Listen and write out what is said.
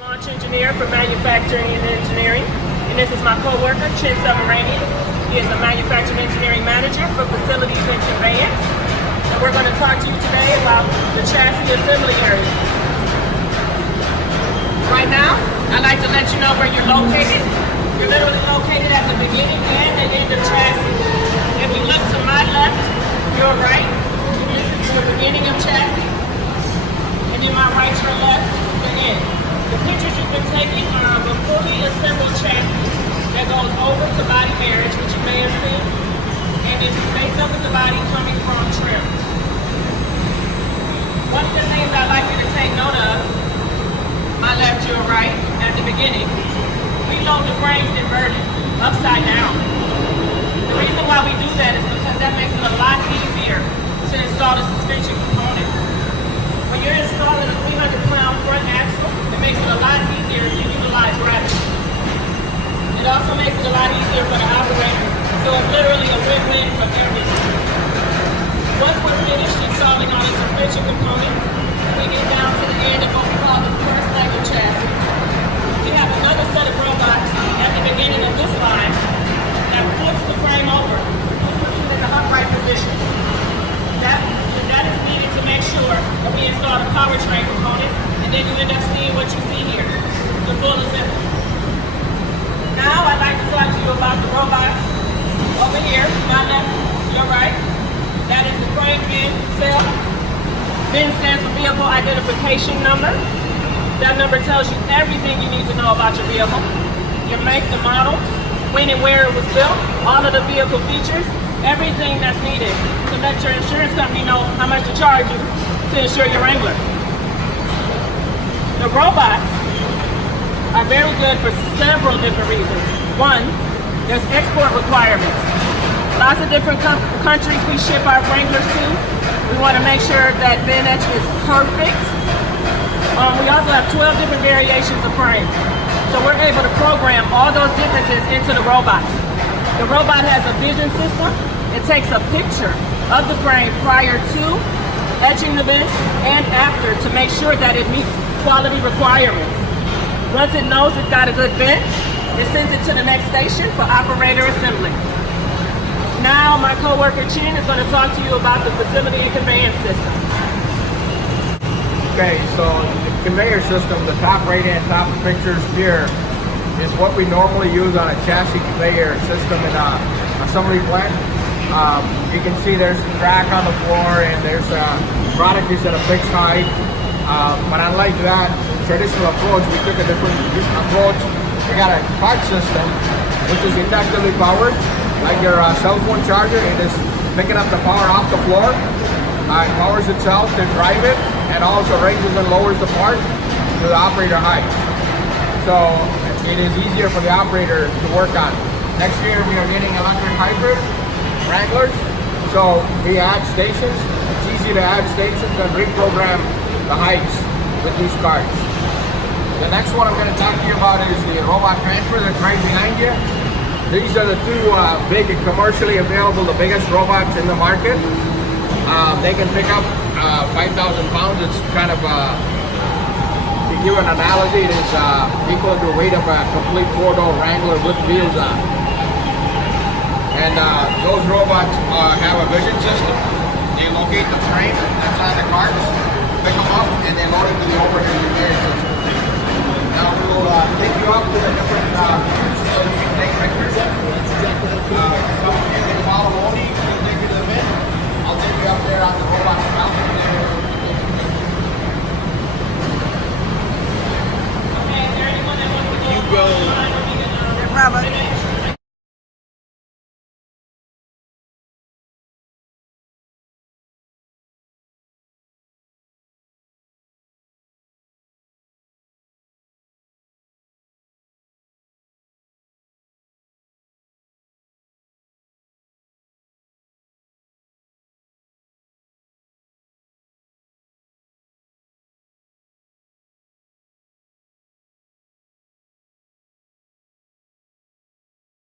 Launch engineer for manufacturing and engineering, and this is my co-worker, CHEN SUBRAMANIan. He is a manufacturing engineering manager for facilities and conveyance. And we're going to talk to you today about the chassis assembly area. Right now, I'd like to let you know where you're located. You're literally located at the beginning and the end of chassis. If you look to my left, your right, this is the beginning of chassis. And then my right, your left, this is the end. The pictures you've been taking are of a fully assembled chassis that goes over to body marriage, which you may have seen, and it's based up with the body coming from trim. One of the things I'd like you to take note of, my left, your right, at the beginning, we load the frames inverted, upside down. The reason why we do that is because that makes it a lot easier to install the suspension component. When you're installing a 300-pound front axle, it makes it a lot easier to utilize gravity. It also makes it a lot easier for the operator, so it's literally a win-win for everyone. Once we're finished installing all the suspension components, we get down to the end of what we call the first leg of chassis. We have another set of robots at the beginning of this line that flips the frame over, puts it in the upright position. That is needed to make sure that we install the powertrain component, and then you end up seeing what you see here, the full assembly. Now I'd like to talk to you about the robots over here, my left, your right. That is the frame VIN cell. VIN stands for Vehicle Identification Number. That number tells you everything you need to know about your vehicle. Your make, the model, when and where it was built, all of the vehicle features, everything that's needed to let your insurance company know how much to charge you to insure your Wrangler. The robots are very good for several different reasons. One, there's export requirements. Lots of different countries we ship our Wranglers to. We want to make sure that VIN etch is perfect. We also have 12 different variations of frames. So we're able to program all those differences into the robot. The robot has a vision system. It takes a picture of the frame prior to etching the VIN and after to make sure that it meets quality requirements. Once it knows it's got a good VIN, it sends it to the next station for operator assembly. Now my co-worker CHEN is going to talk to you about the facility and conveyance system. Okay, so the conveyor system, the top right-hand top pictures here is what we normally use on a chassis conveyor system in an assembly plant. You can see there's a track on the floor and there's a product is at a fixed height. But unlike that traditional approach, we took a different approach. We got a cart system which is inductively powered, like your cell phone charger. It is picking up the power off the floor. It powers itself to drive it, and also raises and lowers the part to the operator height. So it is easier for the operator to work on. Next year we are getting electric hybrid Wranglers. So we add stations. It's easy to add stations and reprogram the heights with these carts. The next one I'm going to talk to you about is the robot transfer that's right behind you. These are the two big and commercially available, the biggest robots in the market. They can pick up 5,000 pounds. It's kind of, to give an analogy, it is equal to the weight of a complete four-door Wrangler with wheels on. And those robots have a vision system. They locate the frame that's on the carts, pick them up, and they load it to the overhead conveyor system. Now we will take you up to the different so you can take